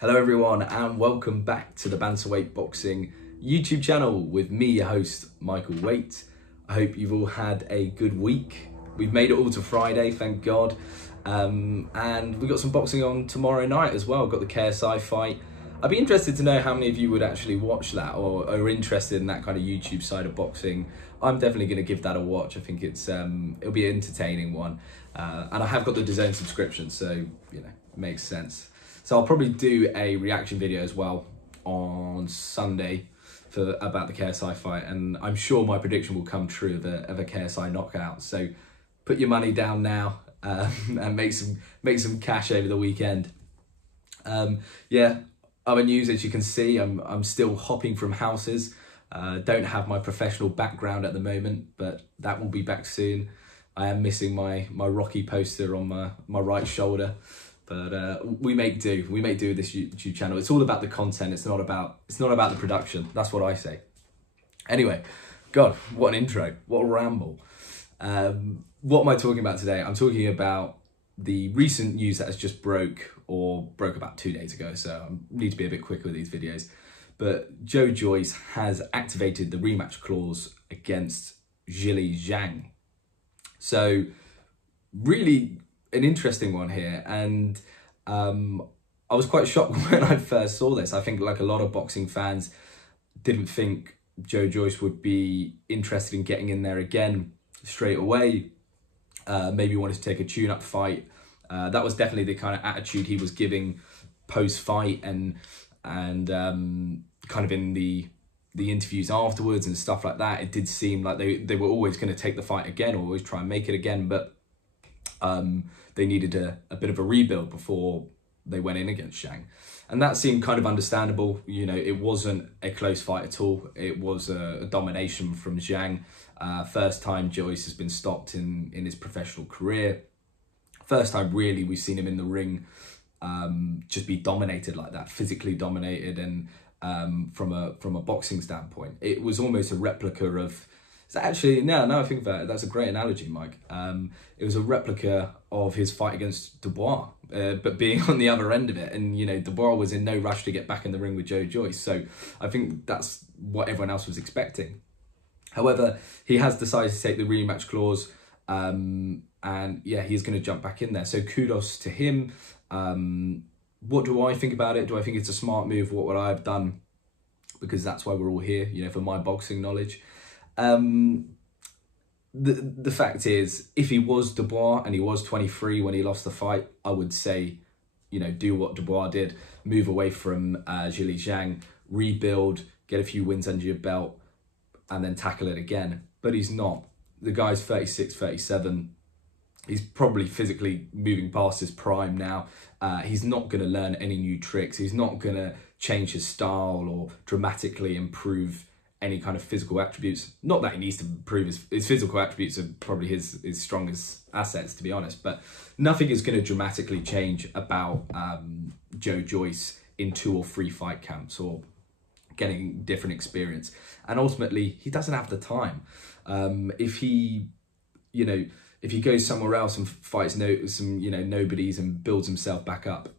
Hello everyone and welcome back to the Bantamweight Boxing YouTube channel with me, your host, Michael Waite. I hope you've all had a good week. We've made it all to Friday, thank God. And we've got some boxing on tomorrow night as well. I've got the KSI fight. I'd be interested to know how many of you would actually watch that or are interested in that kind of YouTube side of boxing. I'm definitely going to give that a watch. I think it'll be an entertaining one. And I have got the DAZN subscription, so, you know, it makes sense. So I'll probably do a reaction video as well on Sunday about the KSI fight, and I'm sure my prediction will come true of a KSI knockout. So put your money down now and make some cash over the weekend. Yeah, other news, as you can see, I'm still hopping from houses. Don't have my professional background at the moment, but that will be back soon. I am missing my Rocky poster on my right shoulder. But we make do. We make do with this YouTube channel. It's all about the content. It's not about the production. That's what I say. Anyway, God, what an intro. What a ramble. What am I talking about today? I'm talking about the recent news that has just broke about 2 days ago. So I need to be a bit quicker with these videos. But Joe Joyce has activated the rematch clause against Zhang. So really an interesting one here, and I was quite shocked when I first saw this. I think, like a lot of boxing fans, didn't think Joe Joyce would be interested in getting in there again straight away. Maybe wanted to take a tune-up fight. That was definitely the kind of attitude he was giving post-fight and kind of in the interviews afterwards and stuff like that. It did seem like they were always going to take the fight again, or always try and make it again, but they needed a bit of a rebuild before they went in against Zhang. And that seemed kind of understandable. You know, it wasn't a close fight at all. It was a domination from Zhang. First time Joyce has been stopped in his professional career. First time really we've seen him in the ring just be dominated like that, physically dominated, and from a boxing standpoint. It was almost a replica of... Actually, no, I think that's a great analogy, Mike. It was a replica of his fight against Dubois, but being on the other end of it. And, you know, Dubois was in no rush to get back in the ring with Joe Joyce. So I think that's what everyone else was expecting. However, he has decided to take the rematch clause. And yeah, he's going to jump back in there. So kudos to him. What do I think about it? Do I think it's a smart move? What would I have done? Because that's why we're all here, you know, for my boxing knowledge. The fact is, if he was Dubois and he was 23 when he lost the fight, I would say, you know, do what Dubois did, move away from Zhang, rebuild, get a few wins under your belt, and then tackle it again. But he's not. The guy's 36, 37. He's probably physically moving past his prime now. He's not going to learn any new tricks. He's not going to change his style or dramatically improve any kind of physical attributes. Not that he needs to improve his physical attributes, are probably his strongest assets, to be honest, but nothing is going to dramatically change about Joe Joyce in 2 or 3 fight camps or getting different experience. And ultimately, he doesn't have the time. If he goes somewhere else and fights some nobodies and builds himself back up,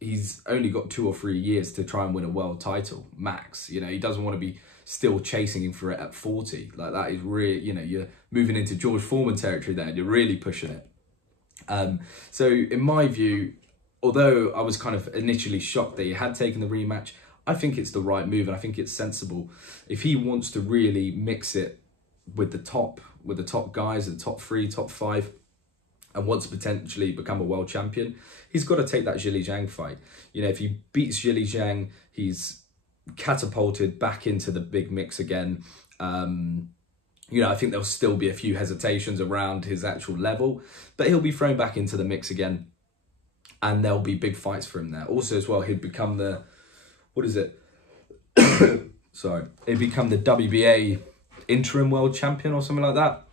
he's only got 2 or 3 years to try and win a world title max. You know, he doesn't want to be still chasing him for it at 40. Like, that is really, you know, you're moving into George Foreman territory there, and you're really pushing it. So in my view, although I was kind of initially shocked that he had taken the rematch, I think it's the right move, and I think it's sensible. If he wants to really mix it with the top guys, the top 3, top 5, and wants to potentially become a world champion, he's got to take that Zhang fight. You know, if he beats Zhang, he's catapulted back into the big mix again. You know, I think there'll still be a few hesitations around his actual level, but he'll be thrown back into the mix again, and there'll be big fights for him there. Also as well, he'd become the, what is it? Sorry. He'd become the WBA interim world champion or something like that,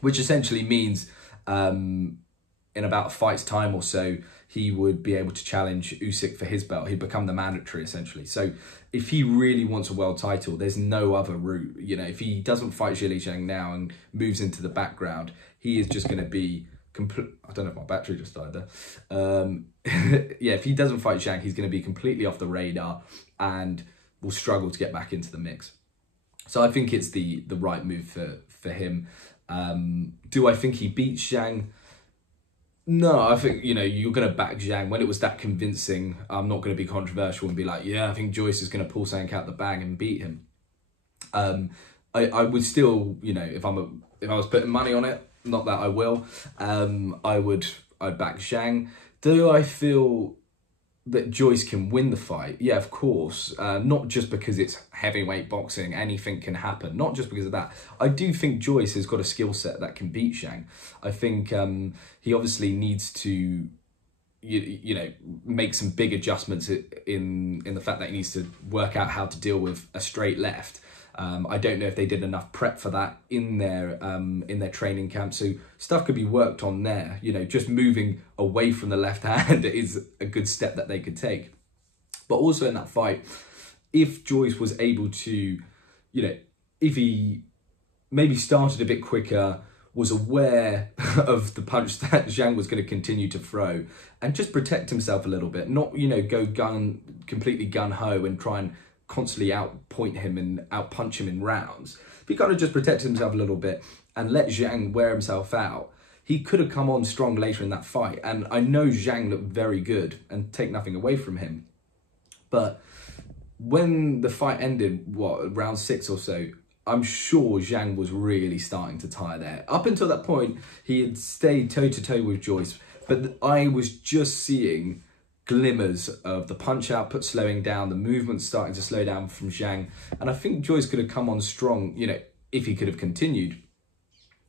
which essentially means in about a fight's time or so, he would be able to challenge Usyk for his belt. He'd become the mandatory, essentially. So if he really wants a world title, there's no other route. You know, if he doesn't fight Zhang now and moves into the background, he is just going to be I don't know if my battery just died there. Yeah, if he doesn't fight Zhang, he's going to be completely off the radar and will struggle to get back into the mix. So I think it's the right move for him. Do I think he beats Zhang? No, I think, you know, you're going to back Zhang. When it was that convincing, I'm not going to be controversial and be like, yeah, I think Joyce is going to pull something out the bag and beat him. I would still, you know, if I was putting money on it, not that I will, I'd back Zhang. Do I feel that Joyce can win the fight? Yeah, of course. Not just because it's heavyweight boxing, anything can happen. Not just because of that. I do think Joyce has got a skill set that can beat Zhang. I think he obviously needs to, you know, make some big adjustments in the fact that he needs to work out how to deal with a straight left. I don't know if they did enough prep for that in their training camp. So stuff could be worked on there. You know, just moving away from the left hand is a good step that they could take. But also in that fight, if Joyce was able to, you know, if he maybe started a bit quicker, was aware of the punch that Zhang was going to continue to throw, and just protect himself a little bit, not, you know, go completely gun-ho and try and constantly outpoint him and outpunch him in rounds. If he kind of just protected himself a little bit and let Zhang wear himself out, he could have come on strong later in that fight. And I know Zhang looked very good, and take nothing away from him. But when the fight ended, what, round 6 or so, I'm sure Zhang was really starting to tire there. Up until that point, he had stayed toe-to-toe with Joyce, but I was just seeing glimmers of the punch output slowing down, the movement starting to slow down from Zhang. And I think Joyce could have come on strong, you know, if he could have continued.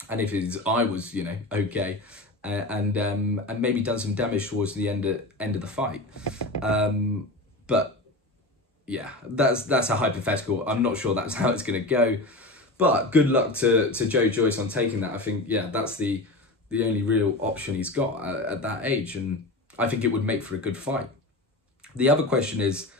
And if his eye was, you know, okay. And maybe done some damage towards the end of the fight. But yeah, that's a hypothetical. I'm not sure that's how it's going to go. But good luck to Joe Joyce on taking that. I think, yeah, that's the only real option he's got at that age. And I think it would make for a good fight. The other question is,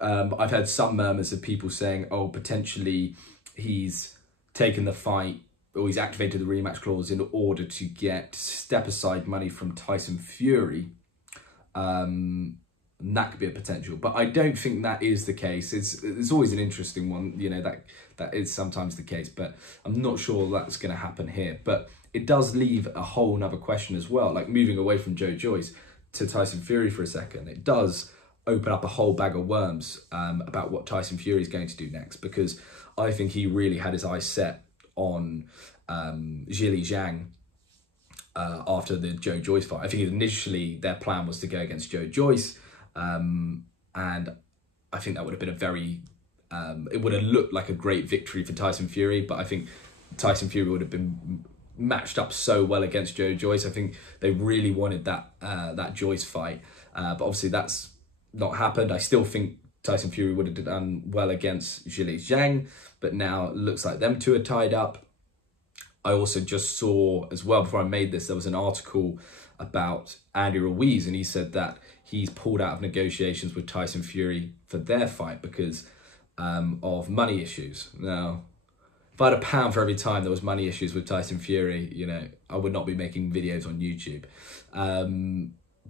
I've heard some murmurs of people saying, oh, potentially he's taken the fight, or he's activated the rematch clause in order to get step-aside money from Tyson Fury. And that could be a potential. But I don't think that is the case. It's always an interesting one, you know, that is sometimes the case. But I'm not sure that's going to happen here. But it does leave a whole nother question as well, like moving away from Joe Joyce to Tyson Fury for a second. It does open up a whole bag of worms about what Tyson Fury is going to do next, because I think he really had his eyes set on Zhili Zhang after the Joe Joyce fight. I think initially their plan was to go against Joe Joyce, and I think that would have been a very, it would have looked like a great victory for Tyson Fury, but I think Tyson Fury would have been matched up so well against Joe Joyce. I think they really wanted that Joyce fight, but obviously that's not happened. I still think Tyson Fury would have done well against Zhili Zhang, but now it looks like them two are tied up. I also just saw as well, before I made this, there was an article about Andy Ruiz, and he said that he's pulled out of negotiations with Tyson Fury for their fight because of money issues. Now, if I had £1 for every time there was money issues with Tyson Fury, you know, I would not be making videos on YouTube.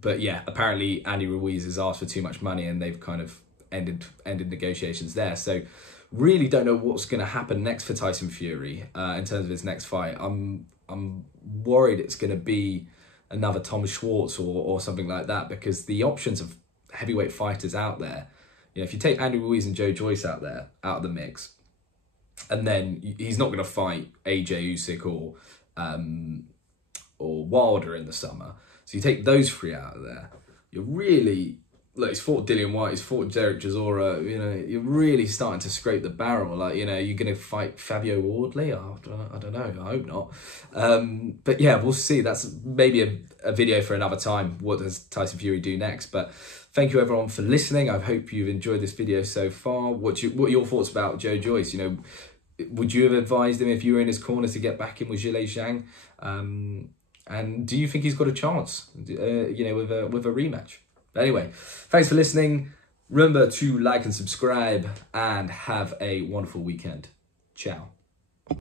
But yeah, apparently Andy Ruiz has asked for too much money, and they've kind of ended negotiations there. So really don't know what's going to happen next for Tyson Fury in terms of his next fight. I'm worried it's going to be another Tom Schwartz or something like that, because the options of heavyweight fighters out there, you know, if you take Andy Ruiz and Joe Joyce out of the mix, and then he's not going to fight AJ Usyk or Wilder in the summer. So you take those three out of there, you're really, look, he's fought Dillian White, he's fought Derek Chisora, you know, you're really starting to scrape the barrel. Like, you know, you're going to fight Fabio Wardley? I don't know, I hope not. But yeah, we'll see. That's maybe a video for another time. What does Tyson Fury do next? But thank you everyone for listening. I hope you've enjoyed this video so far. What are your thoughts about Joe Joyce? You know, would you have advised him, if you were in his corner, to get back in with Zhili Zhang? And do you think he's got a chance, you know, with a rematch? But anyway, thanks for listening. Remember to like and subscribe, and have a wonderful weekend. Ciao.